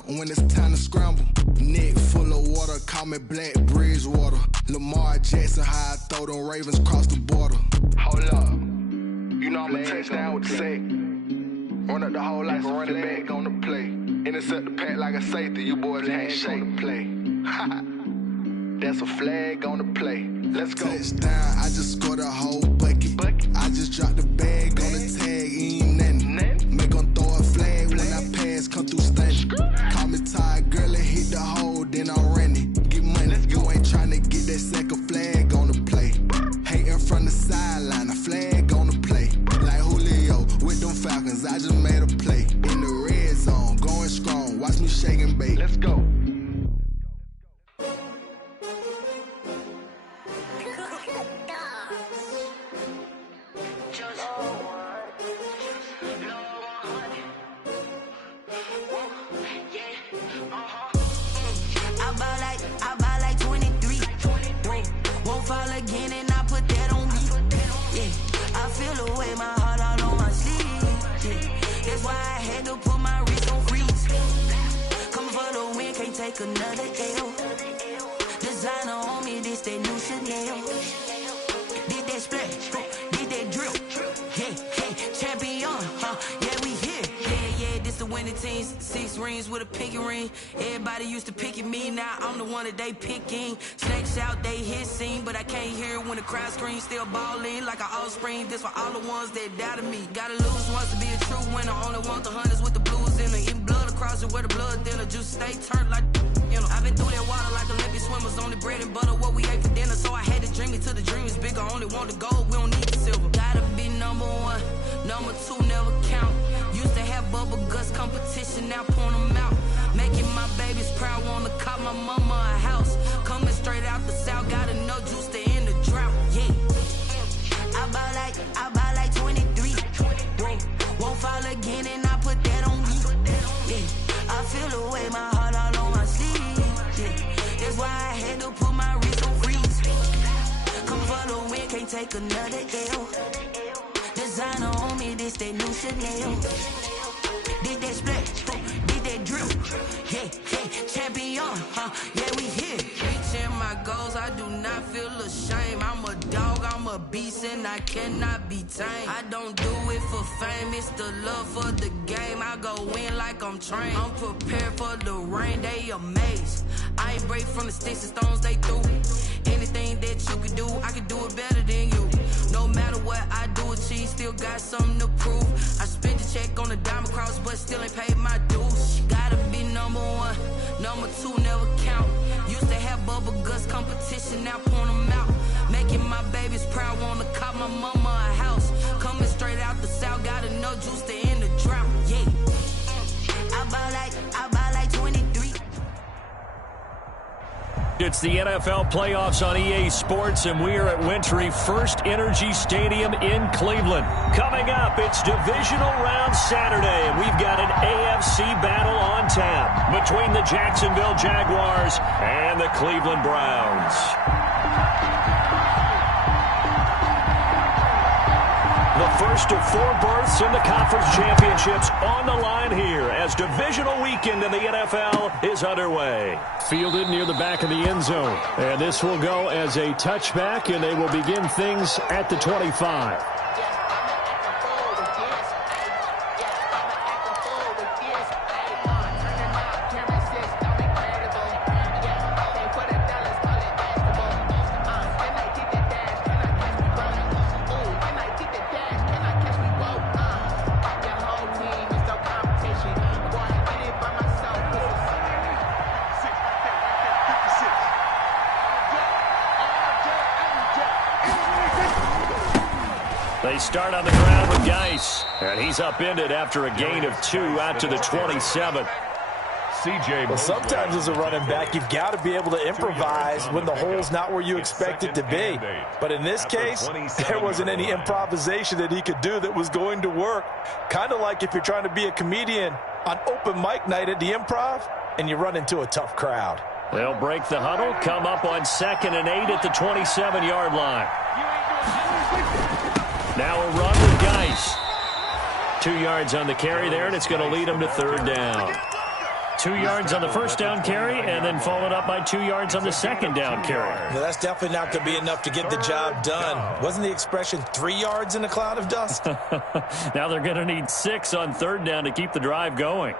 out when it's time to scramble. Neck full of water, call me Black Bridgewater. Lamar Jackson, how I throw them Ravens across the border. Hold up, you know I'm a touchdown with the sack. Run up the hole like a running back on the play. Intercept the pack like a safety, you boys ain't shake the play. That's a flag on the play. Let's go. Touchdown, I just scored a whole bucket. I just dropped the bag on the tag, ain't nothing. Make them throw a flag when I pass, come through stunning. Call me tired, girl, and hit the hole, then I'm running. Get money, you ain't tryna get that second flag on the play. Hating from the sideline, a flag on the play. Like Julio with them Falcons, I just made a play. In the red zone, going strong, watch me shake and bake. Let's go. Again, and I put that on me. Yeah, I feel the way, my heart all on my sleeve. Yeah, that's why I had to put my wrist on freeze. Coming for the win, can't take another L. Designer on me, this that new Chanel. Did that splash, did that drill. Yeah, hey, champion, yeah, we here. Yeah, this the winning team. 6 rings with a pinky ring. Everybody used to pick at me, now I'm the one that they picking. Snakes out, they hit scene, but I can't hear it when the crowd screams. Still ballin' like an offspring. This for all the ones that doubted me. Gotta lose once to be a true winner. Only want the hunters with the blues in it. Eating blood across it where the blood thinner. Juice stay turned like, you know. I've been through that water like Olympic swimmers. Only bread and butter, what we ate for dinner. So I had to dream it till the dream is bigger. Only want the gold, we don't need the silver. Gotta be number 1, number 2 never count. Used to have bubble guts competition, now point them out. Making my babies proud, wanna cop my mama a house. Coming straight out the south, gotta know juice to end the drought. Yeah, I buy like 23. Won't fall again, and I put that on me. Yeah, I feel the way, my heart all on my sleeve. Yeah, that's why I had to put my wrist on freeze. Come for the win, can't take another L. Designer on me, this that new Chanel. Did that splash, did that drill. Yeah, hey, champion, yeah, we here. Reaching my goals, I do not feel ashamed. I'm a dog, I'm a beast, and I cannot be tamed. I don't do it for fame, it's the love for the game. I go in like I'm trained. I'm prepared for the rain, they amazed. I ain't break from the sticks and stones they threw. Anything that you can do, I can do it better than you. No matter what I do, achieve, still got something to prove. I spent the check on the diamond cross, but still ain't paid my dues. Gotta be number 1, number 2 never count. Used to have bubble guts competition, now point them out. Making my babies proud, wanna cop my mama a house. Coming straight out the south, gotta know juice to end the drought. Yeah, I buy like 23. It's the NFL playoffs on EA Sports, and we are at Wintry First Energy Stadium in Cleveland. Coming up, it's divisional round Saturday, and we've got an AFC battle on tap between the Jacksonville Jaguars and the Cleveland Browns. The first of 4 berths in the conference championships on the line here as divisional weekend in the NFL is underway. Fielded near the back of the end zone. And this will go as a touchback, and they will begin things at the 25. They start on the ground with Geis, and he's upended after a gain of 2 out to the 27. Well, sometimes as a running back, you've got to be able to improvise when the hole's not where you expect it to be. But in this case, there wasn't any improvisation that he could do that was going to work. Kind of like if you're trying to be a comedian on open mic night at the Improv and you run into a tough crowd. They'll break the huddle, come up on 2nd and 8 at the 27-yard line. Now a run with Geis. 2 yards on the carry there, and it's going to lead them to 3rd down. 2 yards on the first down carry and then followed up by 2 yards on the second down carry. Well, that's definitely not going to be enough to get the job done. Wasn't the expression 3 yards in a cloud of dust? Now they're going to need 6 on third down to keep the drive going.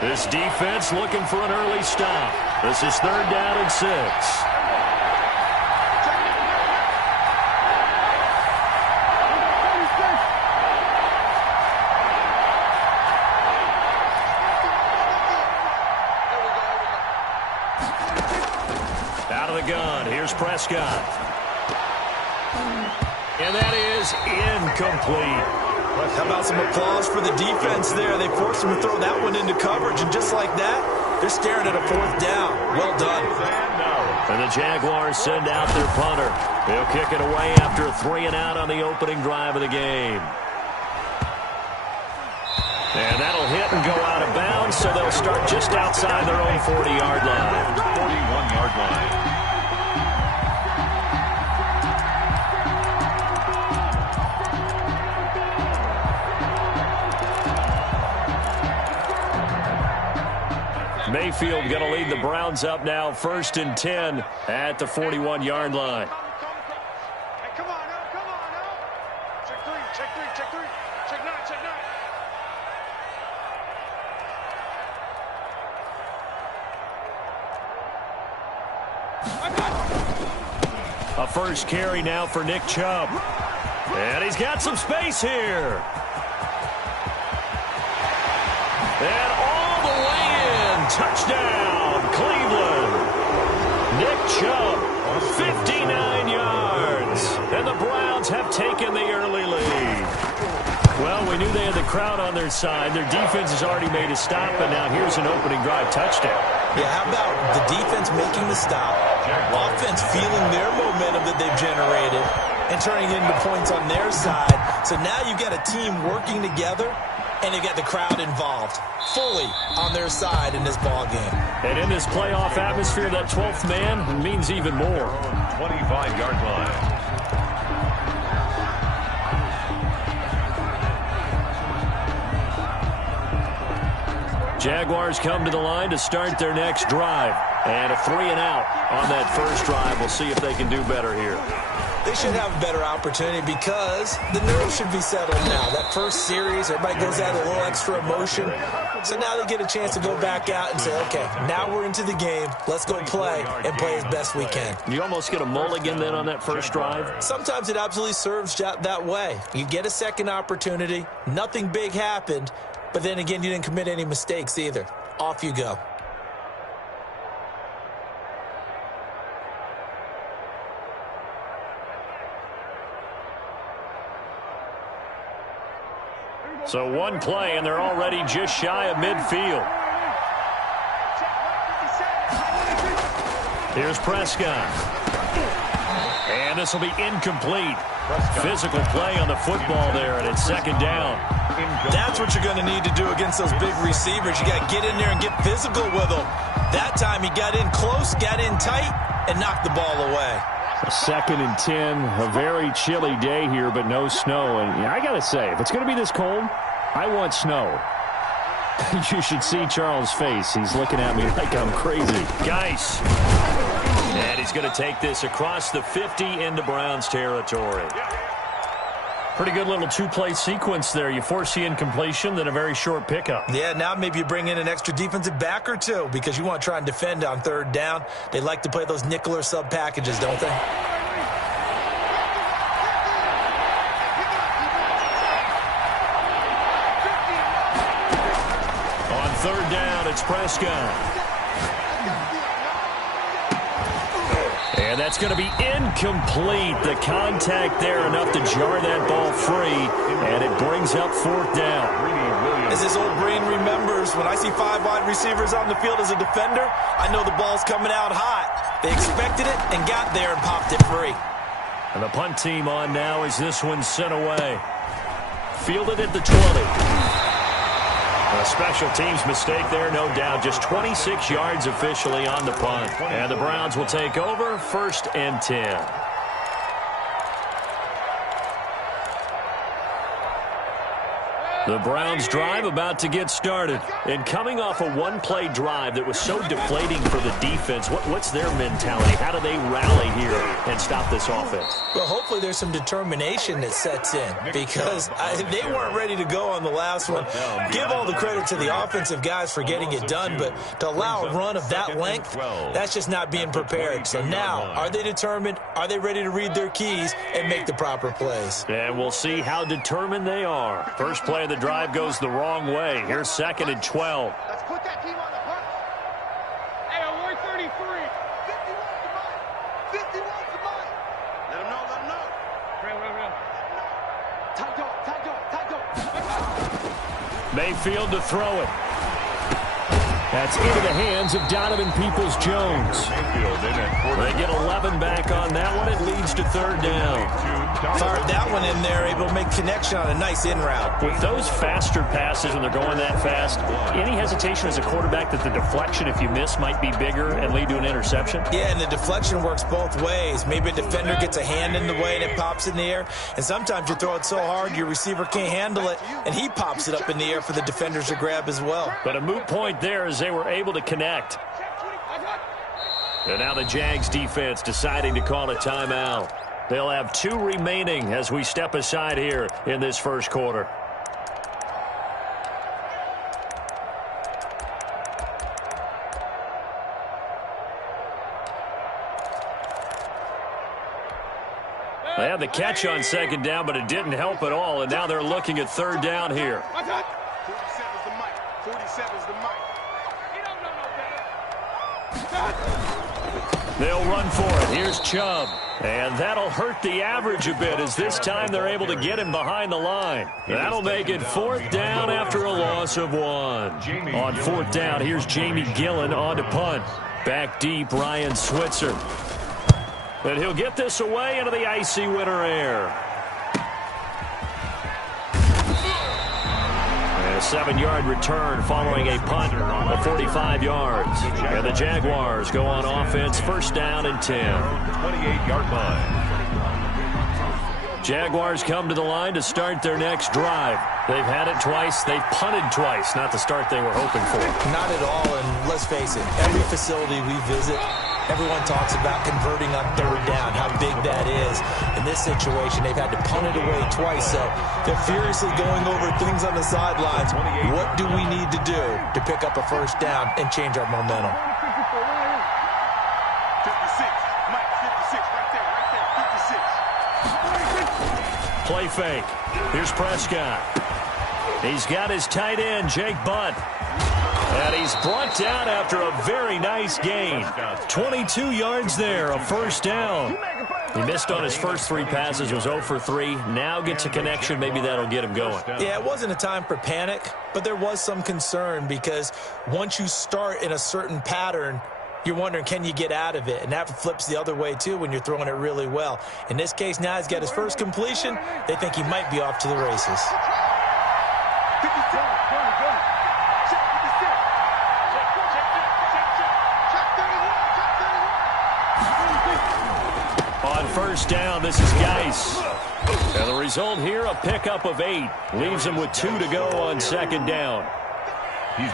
This defense looking for an early stop. This is third down and 6. Out of the gun, here's Prescott. And that is incomplete. How about some applause for the defense there? They forced him to throw that one into coverage, and just like that, they're staring at a fourth down. Well done. And the Jaguars send out their punter. They'll kick it away after a 3-and-out on the opening drive of the game. And that'll hit and go out of bounds, so they'll start just outside their own 40-yard line. 41-yard line. Mayfield going to lead the Browns up now, 1st and 10 at the 41-yard line. Hey, come on, no, come on, no. Check three, check nine, check nine. A first carry now for Nick Chubb. And he's got some space here. And all the way in. Touchdown, Cleveland. Nick Chubb, 59 yards. And the Browns have taken the early lead. Well, we knew they had the crowd on their side. Their defense has already made a stop, and now here's an opening drive touchdown. Yeah, how about the defense making the stop, offense feeling their momentum that they've generated, and turning it into points on their side. So now you've got a team working together, and you've got the crowd involved fully on their side in this ball game. And in this playoff atmosphere, that 12th man means even more. 25-yard line. Jaguars come to the line to start their next drive. And a 3-and-out on that first drive. We'll see if they can do better here. They should have a better opportunity because the nerves should be settled now. That first series, everybody goes out a little extra emotion. So now they get a chance to go back out and say, okay, now we're into the game. Let's go play and play as best we can. You almost get a mulligan then on that first drive? Sometimes it absolutely serves that way. You get a second opportunity. Nothing big happened. But then again, you didn't commit any mistakes either. Off you go. So one play, and they're already just shy of midfield. Here's Prescott. And this will be incomplete. Physical play on the football there, and it's second down. That's what you're going to need to do against those big receivers. You got to get in there and get physical with them. That time he got in close, got in tight, and knocked the ball away. A 2nd and 10, a very chilly day here, but no snow. And I got to say, if it's going to be this cold, I want snow. You should see Charles' face. He's looking at me like I'm crazy. Geis. And he's going to take this across the 50 into Browns territory. Pretty good little two-play sequence there. You force the incompletion, then a very short pickup. Yeah, now maybe you bring in an extra defensive back or two because you want to try and defend on third down. They like to play those nickel or sub packages, don't they? On third down, it's Prescott. And that's going to be incomplete. The contact there enough to jar that ball free, and it brings up fourth down. As this old brain remembers, when I see 5 wide receivers on the field as a defender, I know the ball's coming out hot. They expected it and got there and popped it free. And the punt team on now as this one's sent away. Fielded at the 20. A special teams mistake there, no doubt. Just 26 yards officially on the punt. And the Browns will take over, 1st and 10. The Browns drive about to get started. And coming off a one-play drive that was so deflating for the defense, what's their mentality? How do they rally here and stop this offense? Well, hopefully there's some determination that sets in because they weren't ready to go on the last one. Give all the credit to the offensive guys for getting it done, but to allow a run of that length, that's just not being prepared. So now, are they determined? Are they ready to read their keys and make the proper plays? And we'll see how determined they are. First play of the drive goes the wrong way. Here's 2nd and 12. Let's put that team on the hunt. Hey, avoid 33. 51's the money. Let him know, let him know. Real. Tight go. Mayfield to throw it. That's into the hands of Donovan Peoples-Jones. They get 11 back on that one. It leads to 3rd down. Fired that one in there, able to make connection on a nice in route. With those faster passes when they're going that fast, any hesitation as a quarterback that the deflection, if you miss, might be bigger and lead to an interception? Yeah, and the deflection works both ways. Maybe a defender gets a hand in the way and it pops in the air. And sometimes you throw it so hard your receiver can't handle it, and he pops it up in the air for the defenders to grab as well. But a moot point there as they were able to connect. And now the Jags defense deciding to call a timeout. They'll have 2 remaining as we step aside here in this first quarter. They had the catch on 2nd down, but it didn't help at all, and now they're looking at 3rd down here. 47's the mic. 47's the mic. He don't know no better. They'll run for it. Here's Chubb. And that'll hurt the average a bit as this time they're able to get him behind the line. That'll make it 4th down after a loss of 1. On 4th down, here's Jamie Gillen on to punt. Back deep, Ryan Switzer. And he'll get this away into the icy winter air. A 7-yard return following a punt of 45 yards. And the Jaguars go on offense, 1st down and 10. 28-yard line. Jaguars come to the line to start their next drive. They've had it twice. They've punted twice. Not the start they were hoping for. Not at all, and let's face it, every facility we visit, everyone talks about converting on 3rd down, how big that is. In this situation, they've had to punt it away twice, so they're furiously going over things on the sidelines. What do we need to do to pick up a 1st down and change our momentum? 56. Mike, 56. Right there. 56. Play fake. Here's Prescott. He's got his tight end, Jake Butt. And he's brought down after a very nice gain. 22 yards there, a 1st down. He missed on his first 3 passes, was 0 for 3. Now gets a connection. Maybe that'll get him going. Yeah, it wasn't a time for panic, but there was some concern because once you start in a certain pattern, you're wondering, can you get out of it? And that flips the other way, too, when you're throwing it really well. In this case, now he's got his first completion. They think he might be off to the races. On 1st down, this is Geis. And the result here, a pickup of 8. Leaves him with 2 to go on 2nd down.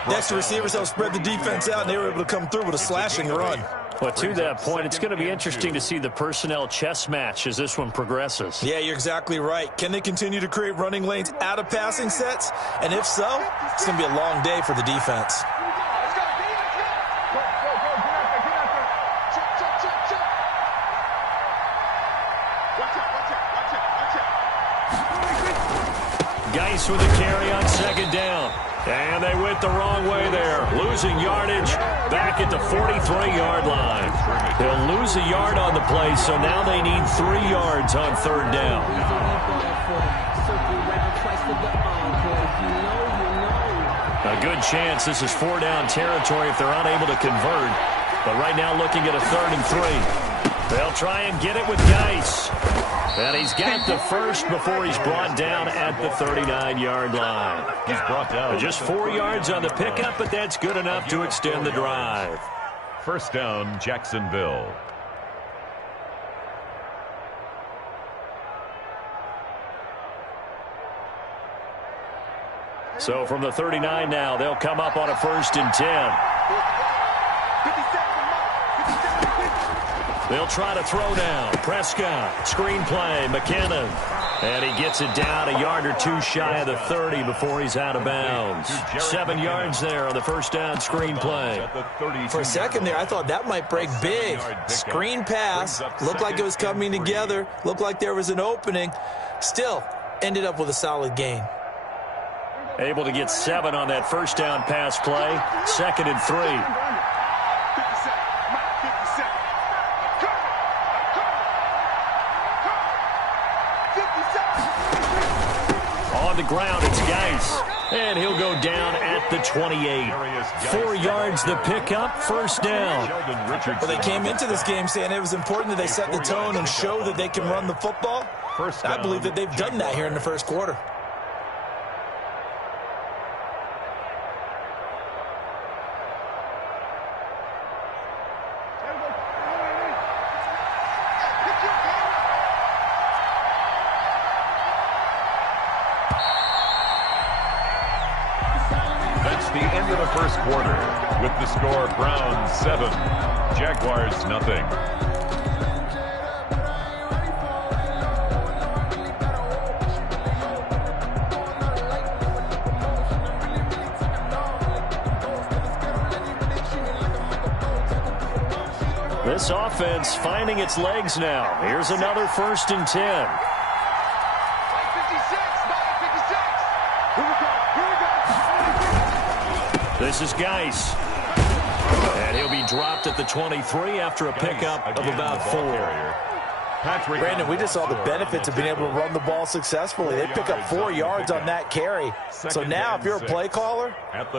Next, the receivers helped spread the defense out, and they were able to come through with a slashing run. But to that point, it's going to be interesting to see the personnel chess match as this one progresses. Yeah, you're exactly right. Can they continue to create running lanes out of passing sets? And if so, it's going to be a long day for the defense. Geis with a carry on 2nd down. And they went the wrong way there. Losing yardage back at the 43-yard line. They'll lose a yard on the play, so now they need 3 yards on 3rd down. A good chance this is 4-down territory if they're unable to convert. But right now looking at a 3rd and 3. They'll try and get it with Geis. And he's got the first before he's brought down at the 39-yard line. He's brought down. Just 4 yards on the pickup, but that's good enough to extend the drive. First down, Jacksonville. So from the 39 now, they'll come up on a 1st and 10. They'll try to throw now. Prescott, screen play, McKinnon. And he gets it down a yard or two shy of the 30 before he's out of bounds. 7 yards there on the first down screen play. For a second there, I thought that might break big. Screen pass. Looked like it was coming together. Looked like there was an opening. Still, ended up with a solid gain. Able to get 7 on that first down pass play. 2nd and 3. On the ground, it's Geis. And he'll go down at the 28. 4 yards the pickup, first down. Well, they came into this game saying it was important that they set the tone and show that they can run the football. I believe that they've done that here in the first quarter. The end of the first quarter with the score Browns 7, Jaguars nothing. This offense finding its legs now. Here's another 1st and 10. This is Geis. And he'll be dropped at the 23 after a pickup of about 4. Brandon, we just saw the benefits of being able to run the ball successfully. They pick up 4 yards on that carry. So now if you're a play caller,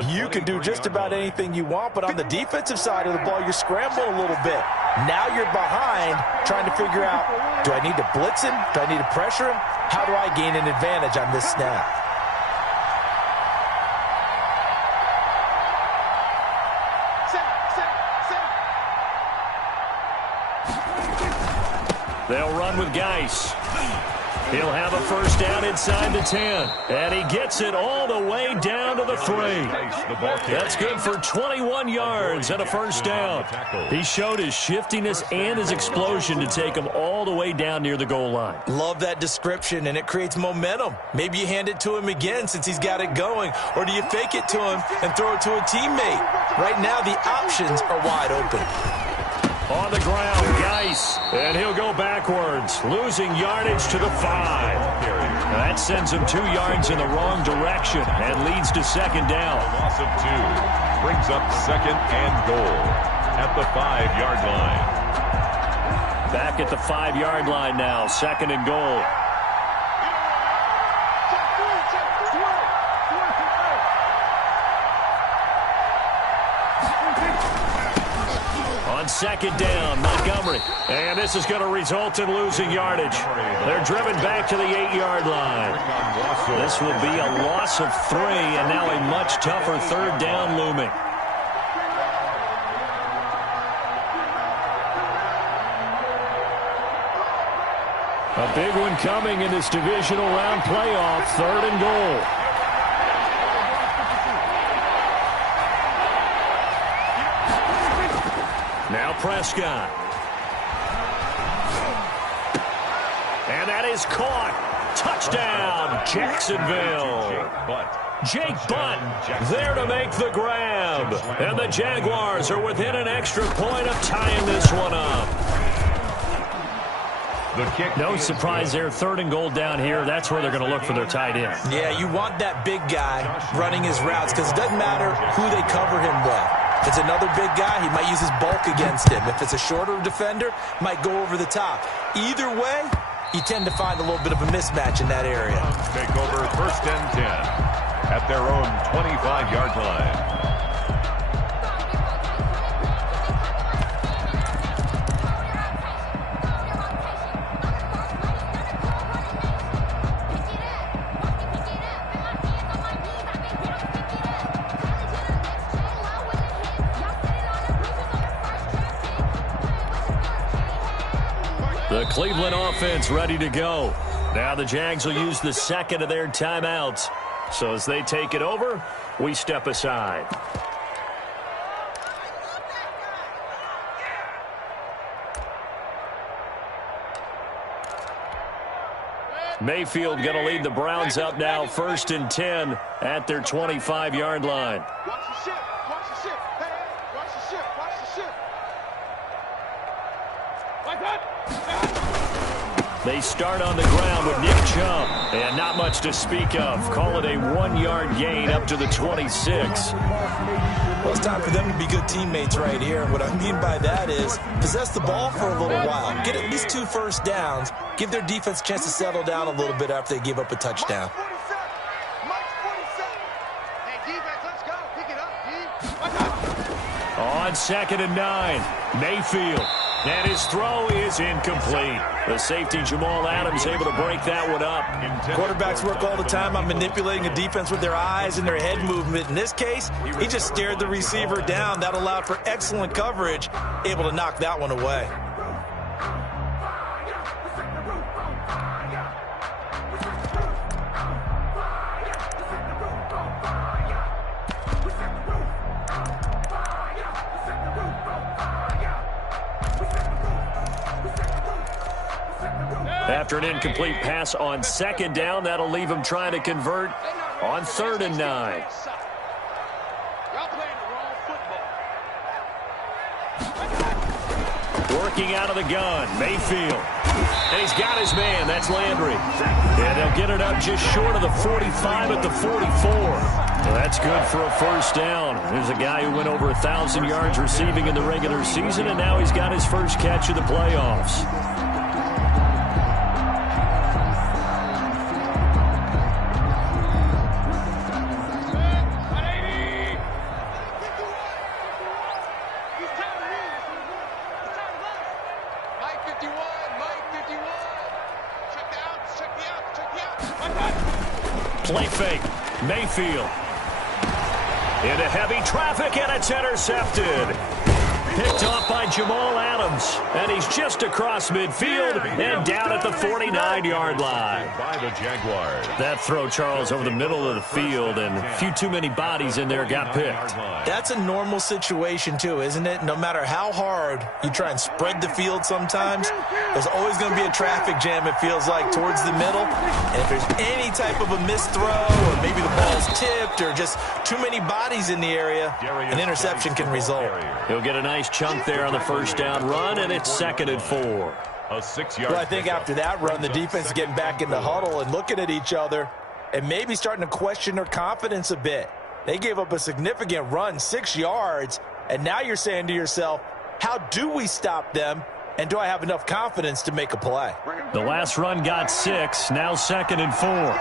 you can do just about anything you want. But on the defensive side of the ball, you're scrambling a little bit. Now you're behind trying to figure out, do I need to blitz him? Do I need to pressure him? How do I gain an advantage on this snap? They'll run with Geis. He'll have a first down inside the 10. And he gets it all the way down to the 3. That's good for 21 yards and a first down. He showed his shiftiness and his explosion to take him all the way down near the goal line. Love that description, and it creates momentum. Maybe you hand it to him again since he's got it going, or do you fake it to him and throw it to a teammate? Right now, the options are wide open. On the ground, Geis, and he'll go backwards, losing yardage to the 5. That sends him 2 yards in the wrong direction and leads to 2nd down. A loss of 2 brings up 2nd and goal at the 5-yard line. Back at the 5-yard line now, 2nd and goal. On 2nd down, Montgomery. And this is going to result in losing yardage. They're driven back to the 8-yard line. This will be a loss of 3, and now a much tougher 3rd down looming. A big one coming in this divisional round playoff, 3rd and goal. Now Prescott. And that is caught. Touchdown, Jacksonville. Jake Butt there to make the grab. And the Jaguars are within an extra point of tying this one up. No surprise there, 3rd and goal down here. That's where they're going to look for their tight end. Yeah, you want that big guy running his routes because it doesn't matter who they cover him with. If it's another big guy, he might use his bulk against him. If it's a shorter defender, might go over the top. Either way, you tend to find a little bit of a mismatch in that area. Take over 1st and 10 at their own 25-yard line. The Cleveland offense ready to go. Now the Jags will use the second of their timeouts. So as they take it over, we step aside. Mayfield going to lead the Browns up now, 1st and 10 at their 25-yard line. Watch the ship. Watch the ship. Hey, watch the ship. Watch the ship. Like that. They start on the ground with Nick Chubb, and not much to speak of. Call it a 1-yard gain up to the 26. Well, it's time for them to be good teammates right here. And what I mean by that is possess the ball for a little while. Get at least 2 first downs. Give their defense a chance to settle down a little bit after they give up a touchdown. Mike 47. Hey, defense, let's go. Pick it up, D. On 2nd and 9, Mayfield. And his throw is incomplete. The safety, Jamal Adams, able to break that one up. Quarterbacks work all the time on manipulating a defense with their eyes and their head movement. In this case, he just stared the receiver down. That allowed for excellent coverage, able to knock that one away. After an incomplete pass on 2nd down, that'll leave him trying to convert on 3rd and 9. Y'all playing the wrong football. Working out of the gun, Mayfield. And he's got his man. That's Landry. And they'll get it up just short of the 45 at the 44. Well, that's good for a 1st down. There's a guy who went over 1,000 yards receiving in the regular season, and now he's got his first catch of the playoffs. Play fake. Mayfield. Into heavy traffic, and it's intercepted. Picked off by Jamal Adams. And he's just across midfield and down at the 49-yard line. By the Jaguars. That throw, Charles, over the middle of the field, and a few too many bodies in there got picked. That's a normal situation, too, isn't it? No matter how hard you try and spread the field sometimes, there's always going to be a traffic jam, it feels like, towards the middle. And if there's any type of a missed throw, or maybe the ball's tipped, or just too many bodies in the area, an interception can result. He'll get a nice chunk there on the 1st down run, and it's 2nd and 4. A 6-yard. Well, I think after that run, the defense is getting back in the huddle and looking at each other and maybe starting to question their confidence a bit. They gave up a significant run, 6 yards, and now you're saying to yourself, how do we stop them, and do I have enough confidence to make a play? The last run got 6, now 2nd and 4.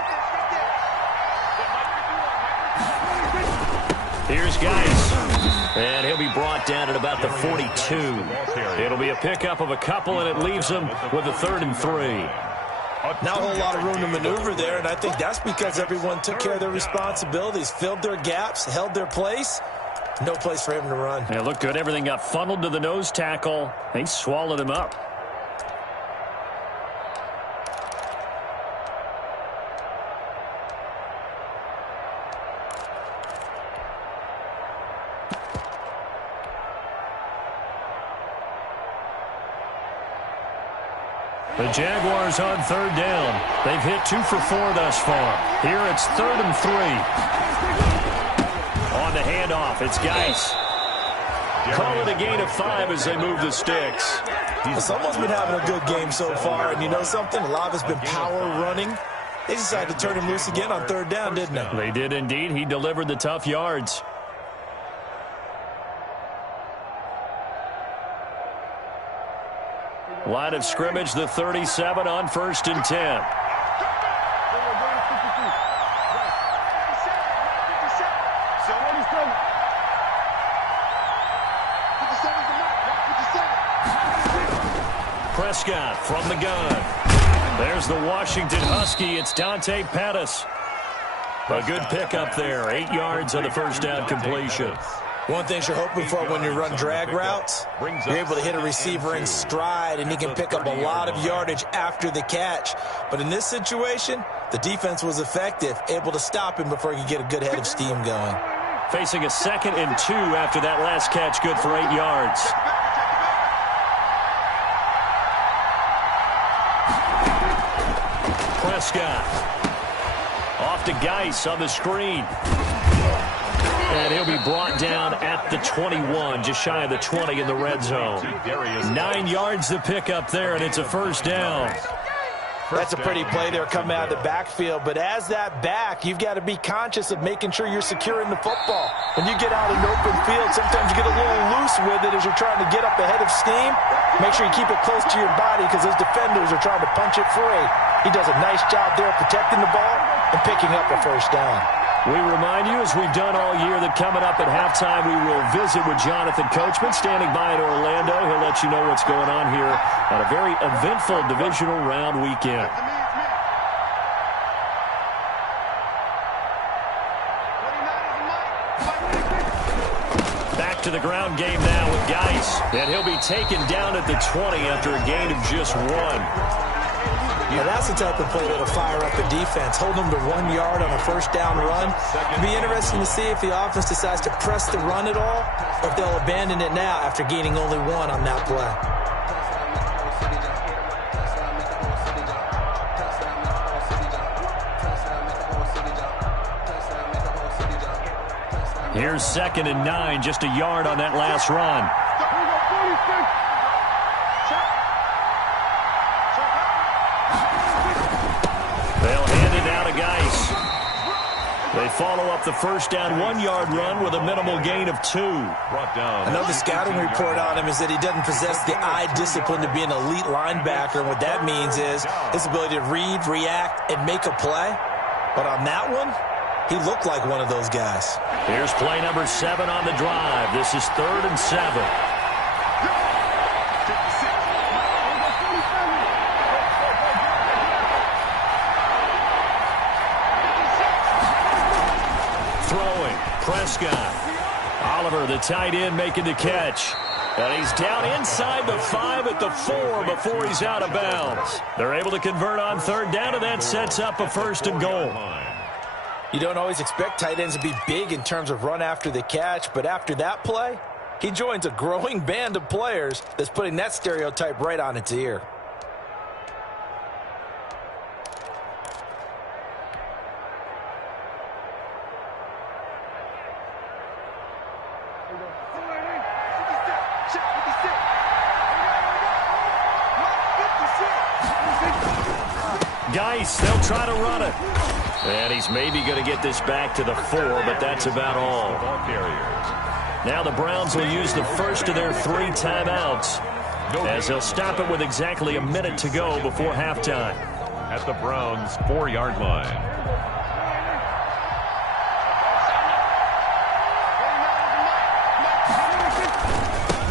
Here's Geis. And he'll be brought down at about the 42. It'll be a pickup of a couple, and it leaves him with a 3rd and 3. Not a whole lot of room to maneuver there, and I think that's because everyone took care of their responsibilities, filled their gaps, held their place. No place for him to run. Yeah, looked good. Everything got funneled to the nose tackle. They swallowed him up. The Jaguars on 3rd down. They've hit 2 for 4 thus far. Here it's 3rd and 3. On the handoff, it's Geis. Call it a gain of 5 as they move the sticks. Well, someone's been having a good game so far, and you know something? A lot of it's been power running. They decided to turn him loose again on 3rd down, didn't they? They did indeed. He delivered the tough yards. Line of scrimmage, the 37 on 1st and 10. Prescott from the gun. There's the Washington Husky. It's Dante Pettis. A good pickup there. 8 yards on the 1st down completion. One thing you're hoping for when you run drag routes, you're able to hit a receiver in stride, and he can pick up a lot of yardage after the catch. But in this situation, the defense was effective, able to stop him before he could get a good head of steam going. Facing a 2nd and 2 after that last catch, good for 8 yards. Prescott. Off to Geis on the screen. And he'll be brought down at the 21, just shy of the 20 in the red zone. 9 yards to pick up there, and it's a first down. That's a pretty play there coming out of the backfield. But as that back, you've got to be conscious of making sure you're securing the football. When you get out in open field, sometimes you get a little loose with it as you're trying to get up ahead of steam. Make sure you keep it close to your body because those defenders are trying to punch it free. He does a nice job there protecting the ball and picking up a first down. We remind you, as we've done all year, that coming up at halftime, we will visit with Jonathan Coachman, standing by in Orlando. He'll let you know what's going on here on a very eventful divisional round weekend. Back to the ground game now with Geis. And he'll be taken down at the 20 after a gain of just 1. Yeah, that's the type of play that'll fire up the defense. Hold them to 1 yard on a first down run. It'll be interesting to see if the offense decides to press the run at all, or if they'll abandon it now after gaining only 1 on that play. Here's 2nd and 9, just a yard on that last run. They follow up the first down 1-yard run with a minimal gain of 2. I know the scouting report on him is that he doesn't possess the eye discipline to be an elite linebacker. And what that means is his ability to read, react, and make a play. But on that one, he looked like one of those guys. Here's play number 7 on the drive. This is 3rd and 7. Prescott. Oliver, the tight end, making the catch. And he's down inside the 5 at the 4 before he's out of bounds. They're able to convert on 3rd down, and that sets up a 1st and goal. You don't always expect tight ends to be big in terms of run after the catch, but after that play, he joins a growing band of players that's putting that stereotype right on its ear. Geis, they'll try to run it. And he's maybe going to get this back to the 4, but that's about all. Now the Browns will use the first of their 3 timeouts, as they'll stop it with exactly a minute to go before halftime. At the Browns' 4-yard line.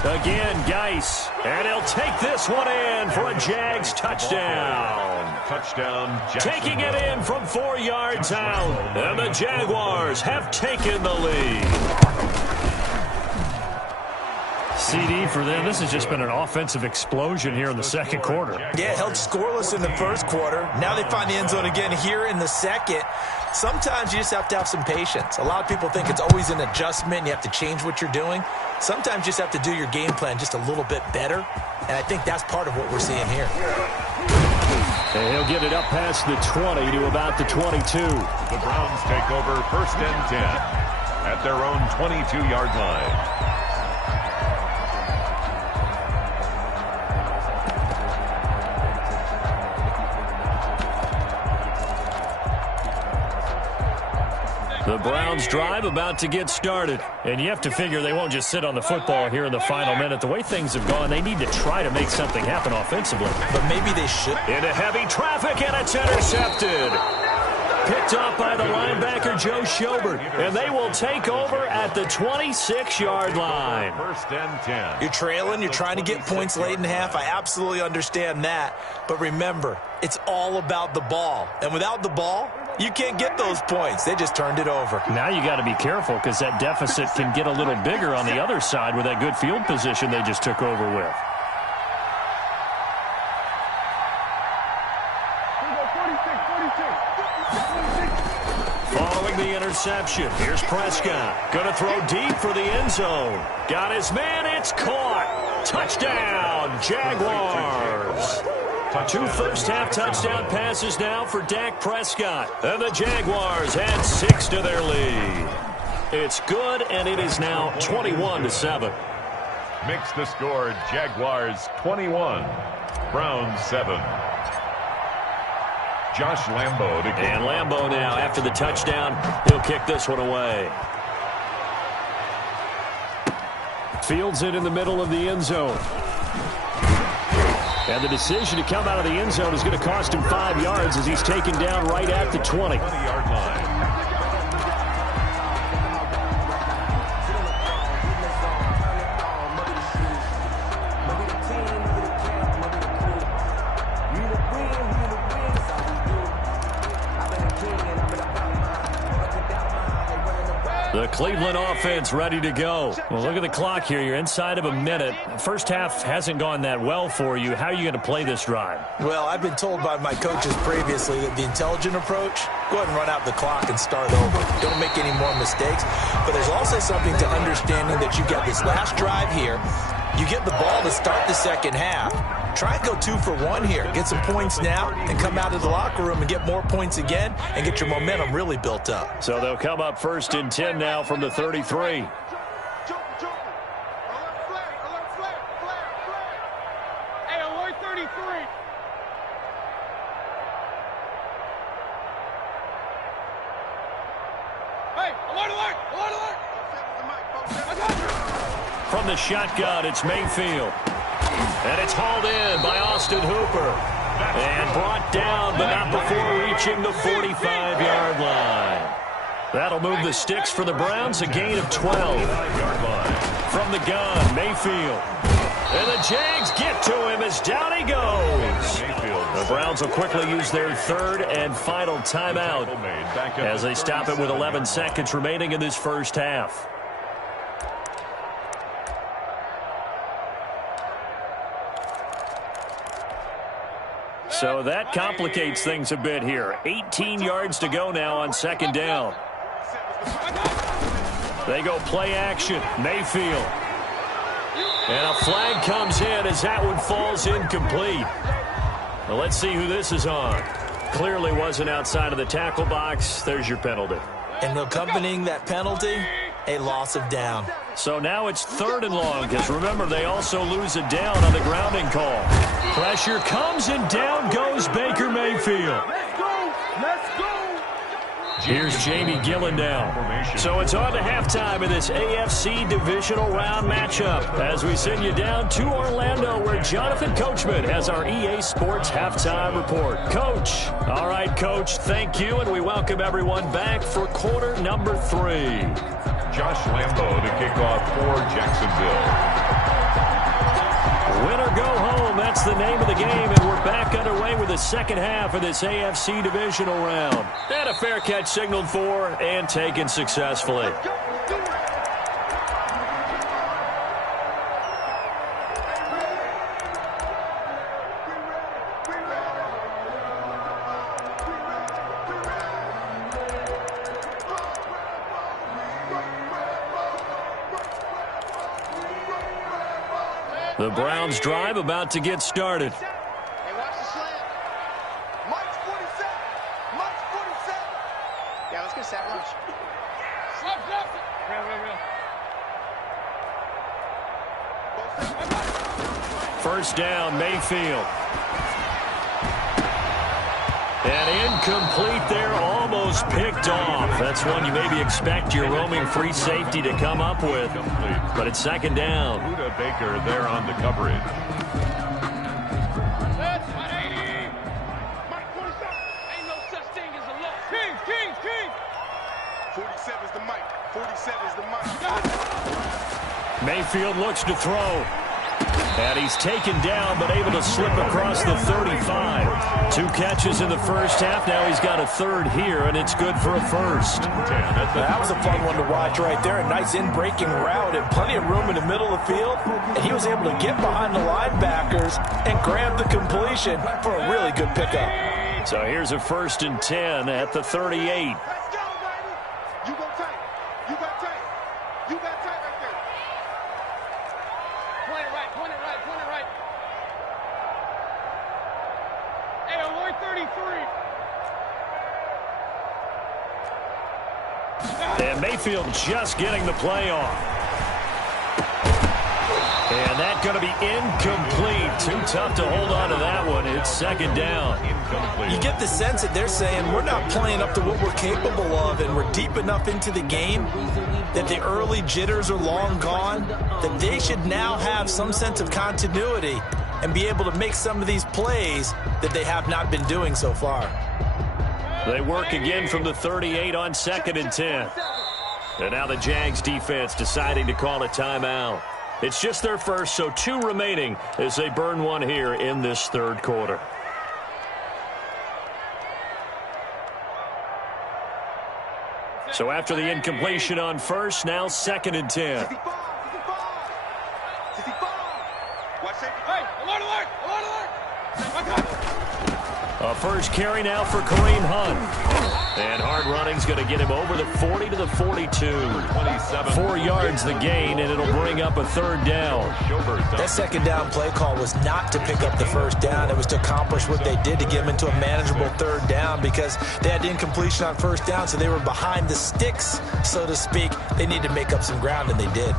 Again, Geis, and he'll take this one in for a Jags touchdown. Touchdown, taking it in from 4 yards out, and the Jaguars have taken the lead. CD for them. This has just been an offensive explosion here in the second quarter. Yeah, held scoreless in the first quarter. Now they find the end zone again here in the second. Sometimes you just have to have some patience. A lot of people think it's always an adjustment. You have to change what you're doing. Sometimes you just have to do your game plan just a little bit better, and I think that's part of what we're seeing here. And he'll get it up past the 20 to about the 22. The Browns take over 1st and 10 at their own 22-yard line. The Browns drive about to get started. And you have to figure they won't just sit on the football here in the final minute. The way things have gone, they need to try to make something happen offensively. But maybe they should. Into heavy traffic, and it's intercepted. Picked off by the linebacker, Joe Schobert. And they will take over at the 26-yard line. 1st and 10. You're trailing. You're trying to get points late in half. I absolutely understand that. But remember, it's all about the ball. And without the ball, You can't get those points. They just turned it over. Now you got to be careful because that deficit can get a little bigger on the other side with that good field position they just took over with. Following the interception, here's Prescott. Going to throw deep for the end zone. Got his man, it's caught. Touchdown, Jaguars. 2 first-half touchdown passes now for Dak Prescott. And the Jaguars add 6 to their lead. It's good, and it is now 21-7. Mix the score, Jaguars 21, Browns 7. Josh Lambo to kick. And Lambo now, after the touchdown, he'll kick this one away. Fields it in the middle of the end zone. And the decision to come out of the end zone is going to cost him 5 yards as he's taken down right at the 20. 20-yard line. The Cleveland offense ready to go. Well, look at the clock here. You're inside of a minute. First half hasn't gone that well for you. How are you going to play this drive? Well, I've been told by my coaches previously that the intelligent approach, go ahead and run out the clock and start over. Don't make any more mistakes. But there's also something to understanding that you get this last drive here. You get the ball to start the second half. Try and go 2 for 1 here. Get some points now and come out of the locker room and get more points again and get your momentum really built up. So they'll come up 1st and 10 now from the 33. Hey, alert 33. Hey, alert, alert, alert, alert. From the shotgun, it's Mayfield. And it's hauled in by Austin Hooper. And brought down, but not before reaching the 45-yard line. That'll move the sticks for the Browns, a gain of 12. From the gun, Mayfield. And the Jags get to him as down he goes. The Browns will quickly use their 3rd and final timeout as they stop it with 11 seconds remaining in this first half. So that complicates things a bit here. 18 yards to go now on 2nd down. They go play action. Mayfield. And a flag comes in as that one falls incomplete. Well, let's see who this is on. Clearly wasn't outside of the tackle box. There's your penalty. And accompanying that penalty, a loss of down. So now it's 3rd and long because remember they also lose a down on the grounding call. Pressure comes and down goes Baker Mayfield. Let's go. Let's go. Here's Jamie Gillen now. So it's on to halftime in this AFC divisional round matchup as we send you down to Orlando where Jonathan Coachman has our EA Sports halftime report. Coach. All right, Coach, thank you, and we welcome everyone back for quarter number 3. Josh Lambo to kick off for Jacksonville. Win or go home, that's the name of the game, and we're back underway with the second half of this AFC divisional round. And a fair catch signaled for and taken successfully. The Browns drive about to get started. Hey, watch the slant. Mike's 47. Mike's 47. Yeah, let's get sack lunch. Real. First down, Mayfield. And incomplete there, almost picked off. That's one you maybe expect your roaming free safety to come up with. But it's 2nd down. Buda Baker there on the coverage. That's 180. Mike 47. Ain't no such thing as a loss. King. 47 is the mic. 47 is the mic. Mayfield looks to throw. And he's taken down, but able to slip across the 35. 2 catches in the first half. Now he's got a third here, and it's good for a first. That was a fun one to watch right there. A nice in-breaking route and plenty of room in the middle of the field. And he was able to get behind the linebackers and grab the completion for a really good pickup. So here's a 1st and 10 at the 38. Let's go, baby. You go tight. You got tight. You got tight right there. Point it right, point it right, point it right. Hey, Lloyd 33. And Mayfield just getting the play off. And that's going to be incomplete. Too tough to hold on to that one. It's 2nd down. You get the sense that they're saying we're not playing up to what we're capable of, and we're deep enough into the game that the early jitters are long gone, that they should now have some sense of continuity and be able to make some of these plays that they have not been doing so far. They work again from the 38 on 2nd and 10. And now the Jags defense deciding to call a timeout. It's just their first, so 2 remaining as they burn one here in this 3rd quarter. So after the incompletion on 1st, now 2nd and 10. A first carry now for Kareem Hunt. And hard running's going to get him over the 40 to the 42. 4 yards the gain, and it'll bring up a 3rd down. That 2nd down play call was not to pick up the 1st down. It was to accomplish what they did to get them into a manageable 3rd down because they had incompletion on 1st down, so they were behind the sticks, so to speak. They needed to make up some ground, and they did.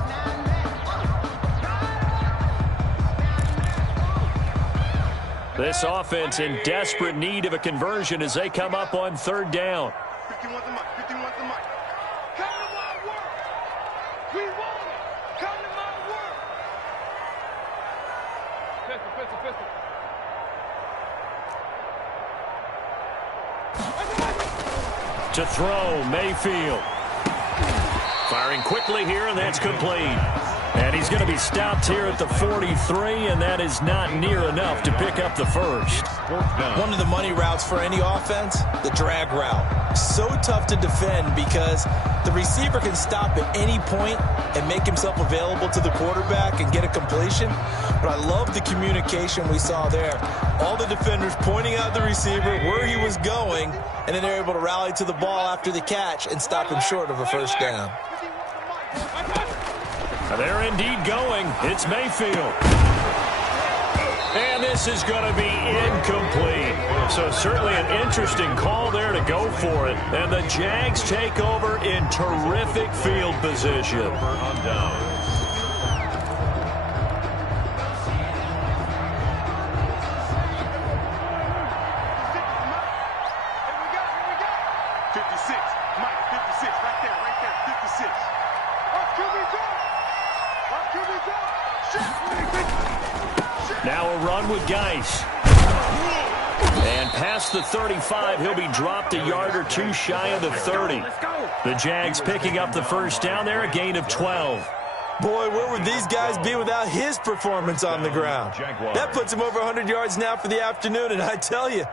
This offense in desperate need of a conversion as they come up on 3rd down. 51's the mic. 51's the mic. Come to my work. We want it. Come to my work. Pistol, pistol, pistol. To throw, Mayfield. Firing quickly here, and that's complete. And he's going to be stopped here at the 43, and that is not near enough to pick up the 1st. One of the money routes for any offense, the drag route. So tough to defend because the receiver can stop at any point and make himself available to the quarterback and get a completion. But I love the communication we saw there. All the defenders pointing out the receiver, where he was going, and then they're able to rally to the ball after the catch and stop him short of a 1st down. They're indeed going. It's Mayfield. And this is going to be incomplete. So certainly an interesting call there to go for it. And the Jags take over in terrific field position. On down. Now a run with Geis. And past the 35, he'll be dropped a yard or 2 shy of the 30. The Jags picking up the 1st down there, a gain of 12. Boy, where would these guys be without his performance on the ground? That puts him over 100 yards now for the afternoon, and I tell you,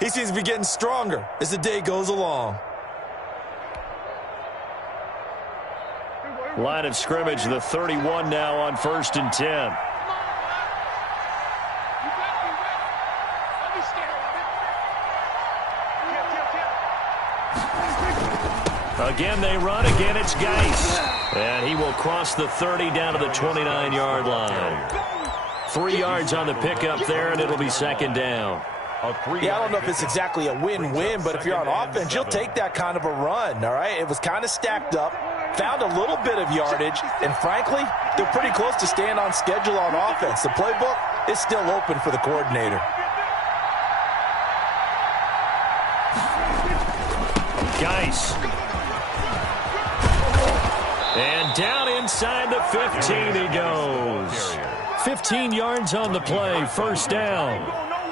he seems to be getting stronger as the day goes along. Line of scrimmage, the 31 now on 1st and 10. Again, they run. Again, it's Geis. And he will cross the 30 down to the 29-yard line. 3 yards on the pickup there, and it'll be 2nd down. Yeah, I don't know if it's exactly a win-win, but if you're on offense, you'll take that kind of a run, all right? It was kind of stacked up, found a little bit of yardage, and frankly, they're pretty close to staying on schedule on offense. The playbook is still open for the coordinator. Geis. And down inside the 15 he goes. 15 yards on the play, 1st down.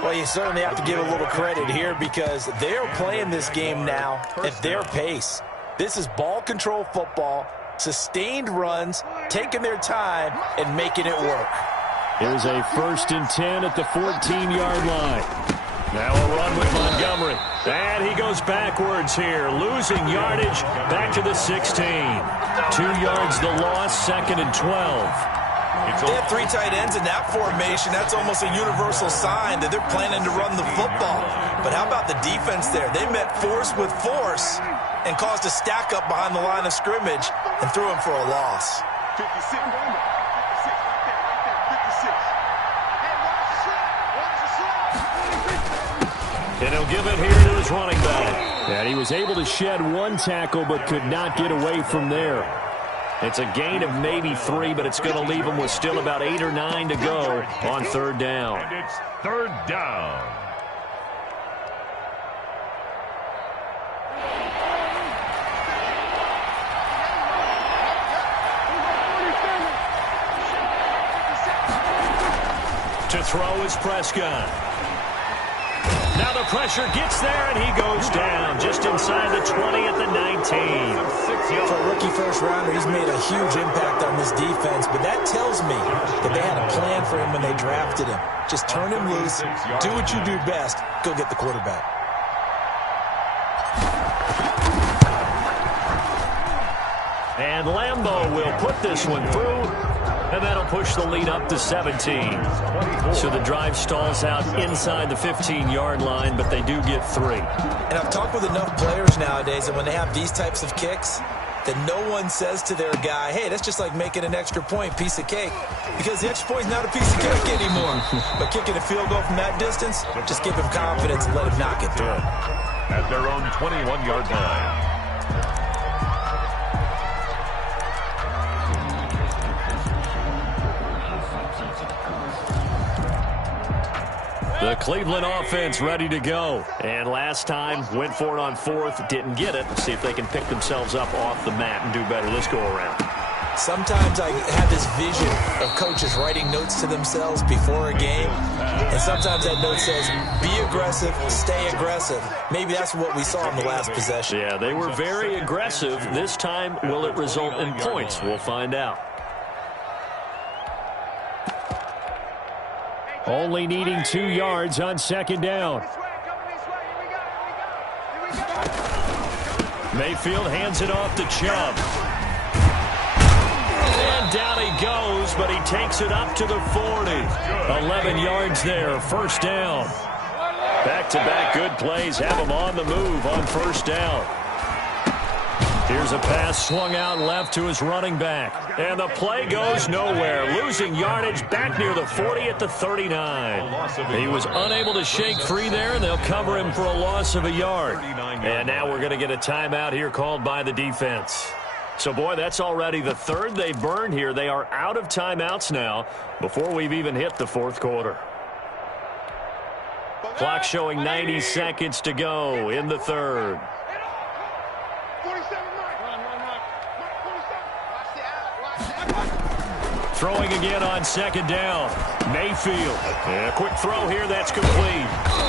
Well, you certainly have to give a little credit here because they're playing this game now at their pace. This is ball control football, sustained runs, taking their time, and making it work. Here's a 1st and 10 at the 14-yard line. Now a run And he goes backwards here, losing yardage back to the 16. 2 yards the loss, 2nd and 12. They have 3 tight ends in that formation. That's almost a universal sign that they're planning to run the football. But how about the defense there? They met force with force and caused a stack up behind the line of scrimmage and threw him for a loss. 56. And he'll give it here to his running back. And he was able to shed 1 tackle but could not get away from there. It's a gain of maybe 3, but it's going to leave him with still about 8 or 9 to go on 3rd down. And it's 3rd down. To throw is Prescott. Now the pressure gets there, and he goes down just inside the 20 at the 19. For a rookie first-rounder, he's made a huge impact on this defense, but that tells me that they had a plan for him when they drafted him. Just turn him loose, do what you do best, go get the quarterback. And Lambeau will put this one through, and that'll push the lead up to 17. So the drive stalls out inside the 15-yard line, but they do get 3. And I've talked with enough players nowadays that when they have these types of kicks, that no one says to their guy, hey, that's just like making an extra point, piece of cake. Because the extra point is not a piece of cake anymore. But kicking a field goal from that distance, just give him confidence and let him knock it through. At their own 21-yard line. The Cleveland offense ready to go. And last time, went for it on 4th, didn't get it. See if they can pick themselves up off the mat and do better this go-around. Sometimes I have this vision of coaches writing notes to themselves before a game. And sometimes that note says, be aggressive, stay aggressive. Maybe that's what we saw in the last possession. Yeah, they were very aggressive. This time, will it result in points? We'll find out. Only needing 2 yards on 2nd down. Mayfield hands it off to Chubb. And down he goes, but he takes it up to the 40. 11 yards there, 1st down. Back-to-back good plays have him on the move on 1st down. Here's a pass swung out left to his running back. And the play goes nowhere. Losing yardage back near the 40 at the 39. He was unable to shake free there, and they'll cover him for a loss of a yard. And now we're going to get a timeout here called by the defense. So, boy, that's already the 3rd they burned here. They are out of timeouts now before we've even hit the 4th quarter. Clock showing 90 seconds to go in the 3rd. Throwing again on 2nd down. Mayfield. And a quick throw here, that's complete.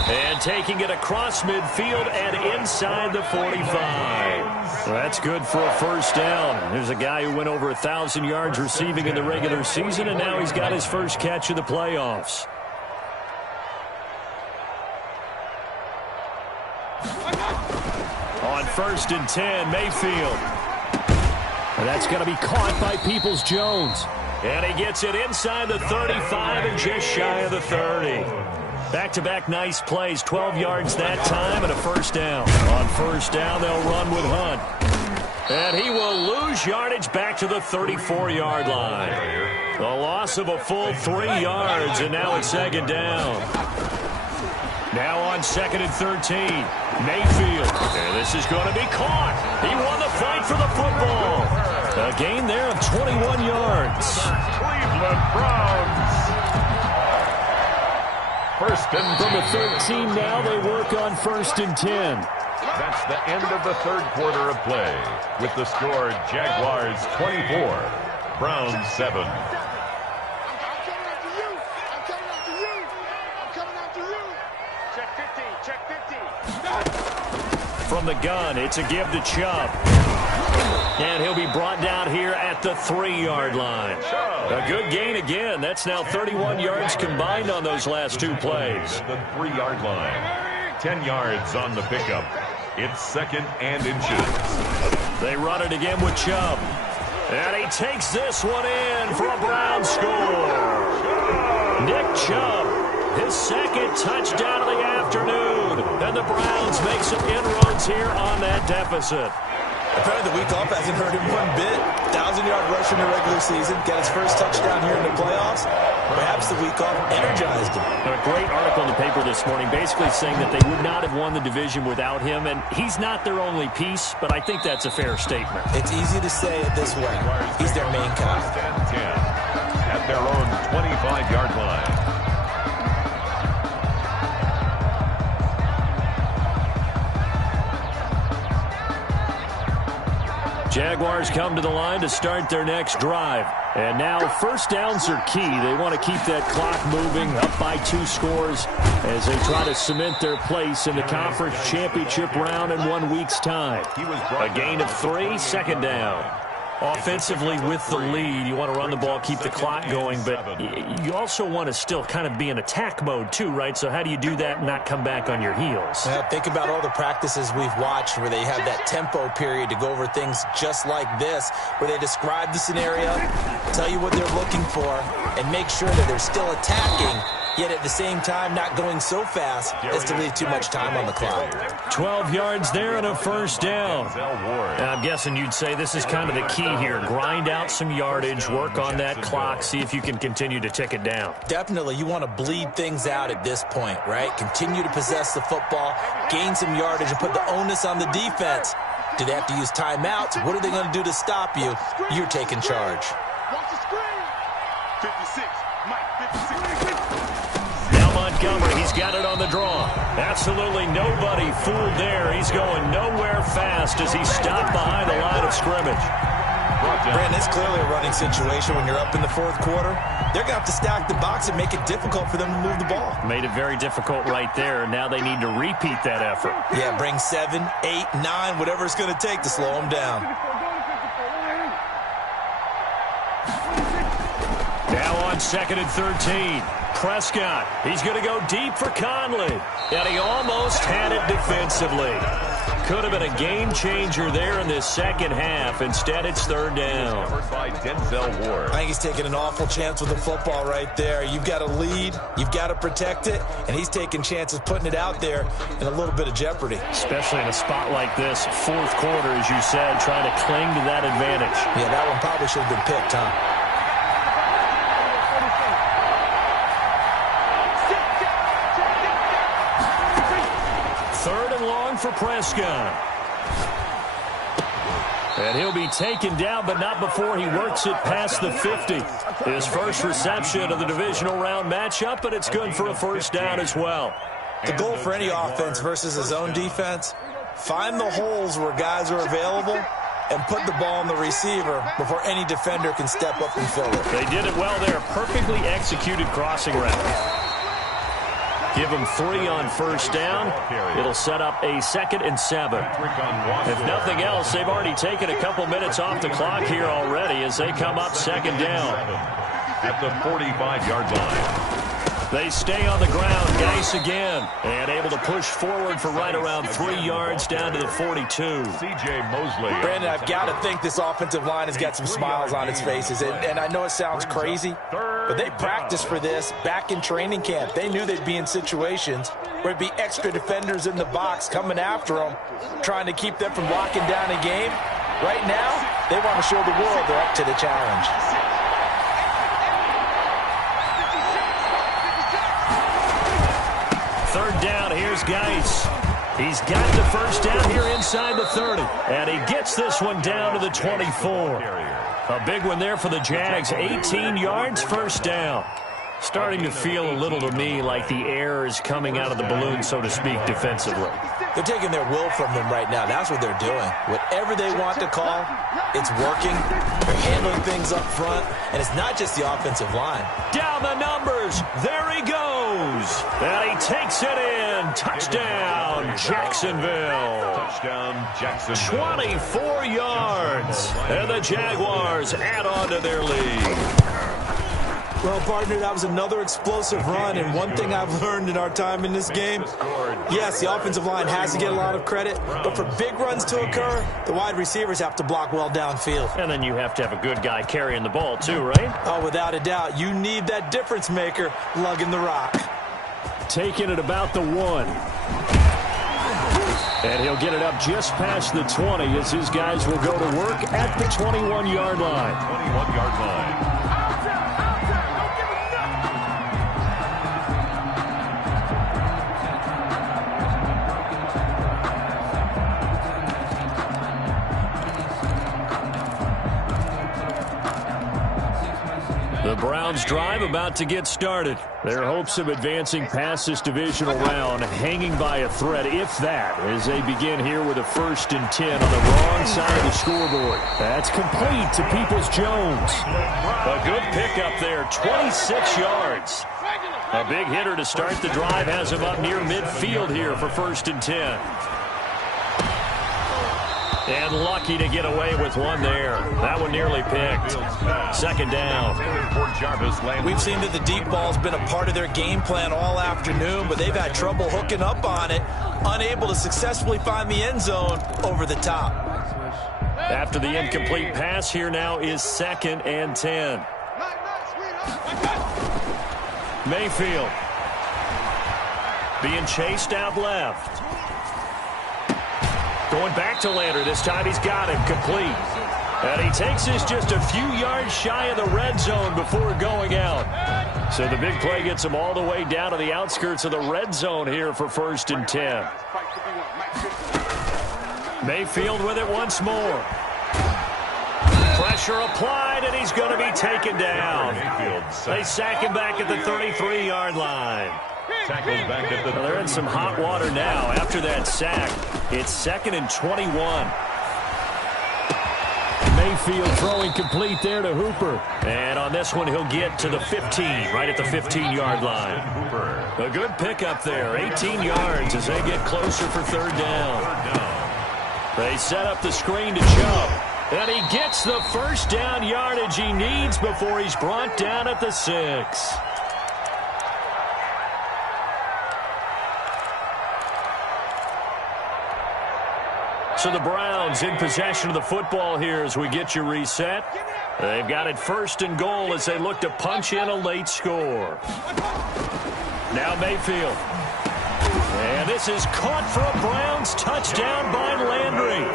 And taking it across midfield and inside the 45. Well, that's good for a 1st down. There's a guy who went over 1,000 yards receiving in the regular season, and now he's got his first catch of the playoffs. On 1st and 10, Mayfield. And that's going to be caught by Peoples-Jones. And he gets it inside the 35 and just shy of the 30. Back-to-back nice plays, 12 yards that time and a 1st down. On 1st down, they'll run with Hunt. And he will lose yardage back to the 34-yard line. The loss of a full 3 yards, and now it's 2nd down. Now on 2nd and 13, Mayfield. And this is going to be caught. He won the fight for the football. A gain there of 21 yards. Cleveland Browns. 1st and 10. From the 13 now, they work on 1st and 10. That's the end of the 3rd quarter of play. With the score, Jaguars 24, Browns 7. From the gun, it's a give to Chubb. And he'll be brought down here at the 3-yard line. A good gain again. That's now 31 yards combined on those last 2 plays. The 3-yard line. 10 yards on the pickup. It's 2nd and inches. They run it again with Chubb. And he takes this one in for a Browns score. Nick Chubb, his 2nd touchdown of the afternoon. And the Browns make some inroads here on that deficit. Apparently the week off hasn't hurt him one bit. 1,000-yard rush in the regular season. Got his first touchdown here in the playoffs. Perhaps the week off energized him. A great article in the paper this morning basically saying that they would not have won the division without him. And he's not their only piece, but I think that's a fair statement. It's easy to say it this way. He's their main guy. 10 at their own 25-yard line. Jaguars come to the line to start their next drive. And now first downs are key. They want to keep that clock moving, up by 2 scores as they try to cement their place in the conference championship round in 1 week's time. A gain of 3, 2nd down. Offensively with the lead, you want to run the ball, keep the clock going, but you also want to still kind of be in attack mode too, right? So how do you do that and not come back on your heels? Yeah, think about all the practices we've watched where they have that tempo period to go over things just like this, where they describe the scenario, tell you what they're looking for, and make sure that they're still attacking, yet at the same time not going so fast as to leave too much time on the clock. 12 yards there and a first down. And I'm guessing you'd say this is kind of the key here. Grind out some yardage, work on that clock, see if you can continue to tick it down. Definitely, you want to bleed things out at this point, right? Continue to possess the football, gain some yardage, and put the onus on the defense. Do they have to use timeouts? What are they going to do to stop you? You're taking charge. Watch the screen. 56. Mike, 56. Montgomery, he's got it on the draw. Absolutely nobody fooled there. He's going nowhere fast as he stopped behind the line of scrimmage. Brandon, it's clearly a running situation when you're up in the 4th quarter. They're going to have to stack the box and make it difficult for them to move the ball. Made it very difficult right there. Now they need to repeat that effort. Yeah, bring 7, 8, 9, whatever it's going to take to slow them down. Now on 2nd and 13. Prescott, he's going to go deep for Conley. And he almost had it defensively. Could have been a game changer there in this second half. Instead, it's 3rd down. By Denzel Ward. I think he's taking an awful chance with the football right there. You've got to lead, you've got to protect it, and he's taking chances putting it out there in a little bit of jeopardy. Especially in a spot like this, 4th quarter, as you said, trying to cling to that advantage. Yeah, that one probably should have been picked, huh? For Prescott. And he'll be taken down, but not before he works it past the 50. His first reception of the divisional round matchup, but it's good for a first down as well. The goal for any offense versus his own defense, find the holes where guys are available and put the ball on the receiver before any defender can step up and fill it. They did it well there. Perfectly executed crossing route. Give them 3 on first down. It'll set up a 2nd and 7. If nothing else, they've already taken a couple minutes off the clock here already as they come up 2nd down. At the 45-yard line. They stay on the ground. Geis again. And able to push forward for right around 3 yards down to the 42. C.J. Mosley. Brandon, I've got to think this offensive line has got some smiles on its faces. And I know it sounds crazy, but they practiced for this back in training camp. They knew they'd be in situations where it'd be extra defenders in the box coming after them, trying to keep them from locking down a game. Right now, they want to show the world they're up to the challenge. Third down, here's Geis. He's got the first down here inside the 30. And he gets this one down to the 24. A big one there for the Jags. 18 yards, first down. Starting to feel a little to me like the air is coming out of the balloon, so to speak, defensively. They're taking their will from them right now. That's what they're doing. Whatever they want to call, it's working. They're handling things up front, and it's not just the offensive line. Down the numbers. There he goes. And he takes it in. Touchdown, Jacksonville. Touchdown, Jacksonville. 24 yards. And the Jaguars add on to their lead. Well, partner, that was another explosive run, and one thing I've learned in our time in this game, yes, the offensive line has to get a lot of credit, but for big runs to occur, the wide receivers have to block well downfield. And then you have to have a good guy carrying the ball too, right? Oh, without a doubt. You need that difference maker lugging the rock. Taking it about the 1. And he'll get it up just past the 20 as his guys will go to work at the 21-yard line. 21-yard line. The Browns drive about to get started. Their hopes of advancing past this divisional round hanging by a thread, if that, as they begin here with a 1st and 10 on the wrong side of the scoreboard. That's complete to Peoples-Jones. A good pickup there, 26 yards. A big hitter to start the drive has him up near midfield here for 1st and 10. And lucky to get away with one there. That one nearly picked. 2nd down. We've seen that the deep ball's been a part of their game plan all afternoon, but they've had trouble hooking up on it, unable to successfully find the end zone over the top. After the incomplete pass, here now is 2nd and 10. Mayfield being chased out left. Going back to Lander. This time he's got him complete. And he takes this just a few yards shy of the red zone before going out. So the big play gets him all the way down to the outskirts of the red zone here for 1st and 10. Mayfield with it once more. Pressure applied, and he's going to be taken down. They sack him back at the 33-yard line. Well, they're in some hot water now after that sack. It's 2nd and 21. Mayfield throwing complete there to Hooper. And on this one, he'll get to the 15, right at the 15-yard line. A good pickup there, 18 yards as they get closer for 3rd down. They set up the screen to Chubb. And he gets the 1st down yardage he needs before he's brought down at the 6. So the Browns in possession of the football here as we get you reset. They've got it 1st and goal as they look to punch in a late score. Now Mayfield. And this is caught for a Browns touchdown by Landry.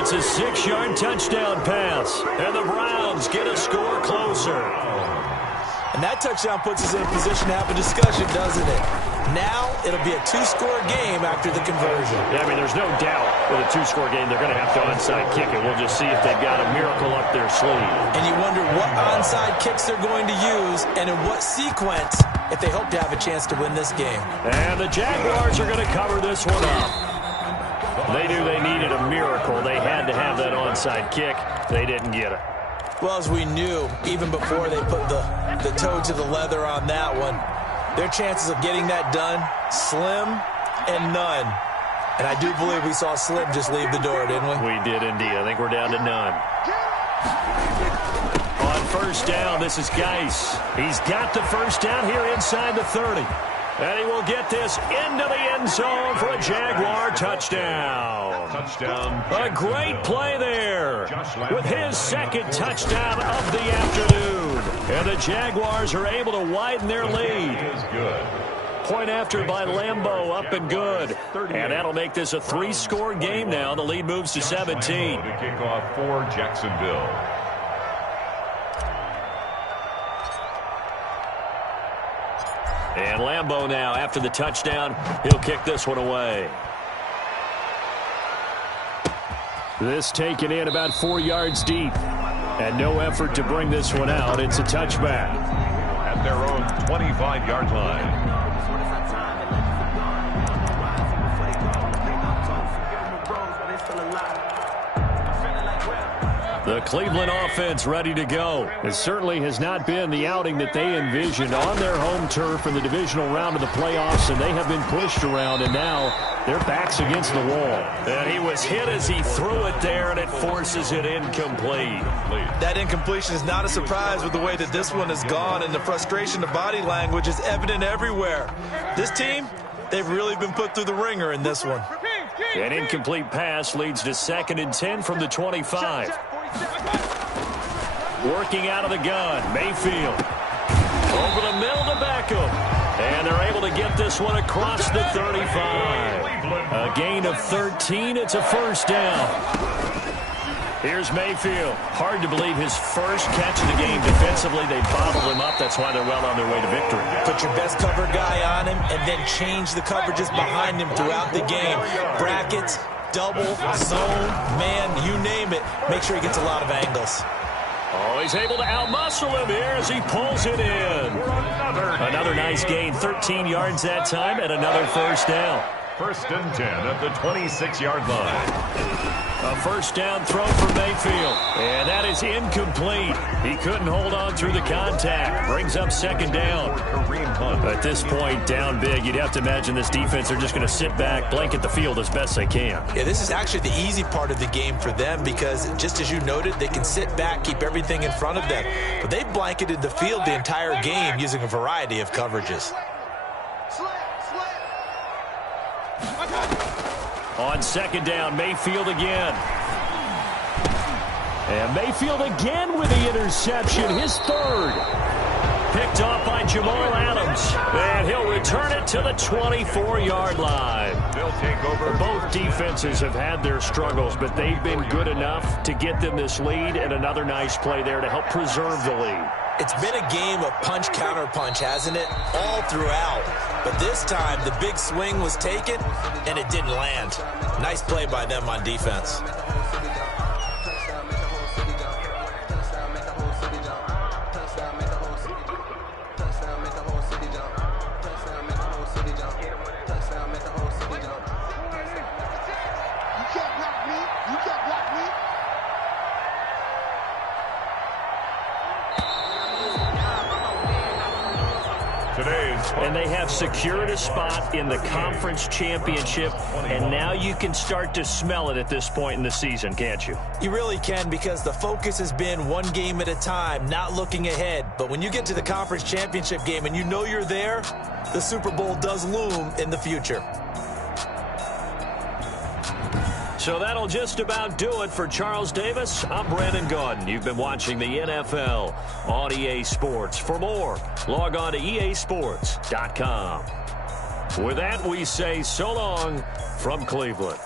It's a 6-yard touchdown pass. And the Browns get a score closer. And that touchdown puts us in a position to have a discussion, doesn't it? Now it'll be a 2-score game after the conversion. Yeah, I mean, there's no doubt with a 2-score game they're going to have to onside kick it. We'll just see if they've got a miracle up their sleeve. And you wonder what onside kicks they're going to use and in what sequence if they hope to have a chance to win this game. And the Jaguars are going to cover this one up. They knew they needed a miracle. They had to have that onside kick. They didn't get it. Well, as we knew, even before they put the toe to the leather on that one, their chances of getting that done, slim and none. And I do believe we saw Slim just leave the door, didn't we? We did indeed. I think we're down to none. On 1st down, this is Geis. He's got the 1st down here inside the 30. And he will get this into the end zone for a Jaguar touchdown. A great play there with his 2nd touchdown of the afternoon. And the Jaguars are able to widen their lead. Point after by Lambeau, up and good. And that'll make this a 3-score game now. The lead moves to 17. To kick off for Jacksonville. And Lambeau now, after the touchdown, he'll kick this one away. This taken in about 4 yards deep. And no effort to bring this one out. It's a touchback. At their own 25-yard line. The Cleveland offense ready to go. It certainly has not been the outing that they envisioned on their home turf in the divisional round of the playoffs, and they have been pushed around, and now their back's against the wall. And he was hit as he threw it there, and it forces it incomplete. That incompletion is not a surprise with the way that this one has gone, and the frustration, the body language is evident everywhere. This team, they've really been put through the ringer in this one. An incomplete pass leads to 2nd and 10 from the 25. Working out of the gun, Mayfield. Over the middle to Beckham. And they're able to get this one across the 35. A gain of 13. It's a first down. Here's Mayfield. Hard to believe his first catch of the game defensively. They bottled him up. That's why they're well on their way to victory. Put your best cover guy on him and then change the coverages behind him throughout the game. Brackets, double, zone, man, you name it. Make sure he gets a lot of angles. Oh, he's able to outmuscle him here as he pulls it in. Another nice gain, 13 yards that time, and another first down. 1st and 10 at the 26-yard line. A first down throw for Mayfield. And that is incomplete. He couldn't hold on through the contact. Brings up 2nd down. At this point, down big, you'd have to imagine this defense are just going to sit back, blanket the field as best they can. Yeah, this is actually the easy part of the game for them because, just as you noted, they can sit back, keep everything in front of them. But they've blanketed the field the entire game using a variety of coverages. On 2nd down, Mayfield again. And Mayfield again with the interception, his 3rd. Picked off by Jamal Adams. And he'll return it to the 24-yard line. They'll take over. Both defenses have had their struggles, but they've been good enough to get them this lead, and another nice play there to help preserve the lead. It's been a game of punch-counter-punch, hasn't it? All throughout. But this time, the big swing was taken, and it didn't land. Nice play by them on defense. And they have secured a spot in the conference championship, and now you can start to smell it at this point in the season, can't you? You really can, because the focus has been one game at a time, not looking ahead. But when you get to the conference championship game and you know you're there, the Super Bowl does loom in the future. So that'll just about do it for Charles Davis. I'm Brandon Gaudin. You've been watching the NFL on EA Sports. For more, log on to easports.com. With that, we say so long from Cleveland.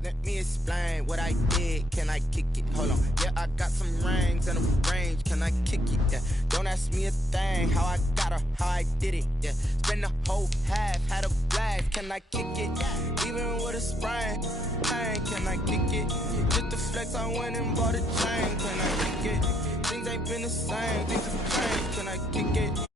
Let me explain what I did. Can I kick it? Hold on. Yeah, I got some rings and a range. Can I kick it? Yeah. Don't ask me a thing. How I got her, how I did it. Yeah. Spend the whole half, had a blast. Can I kick it? Yeah. Even with a sprain, pain. Can I kick it? Just the flex, I went and bought a chain. Can I kick it? Things ain't been the same. Things have changed. Can I kick it?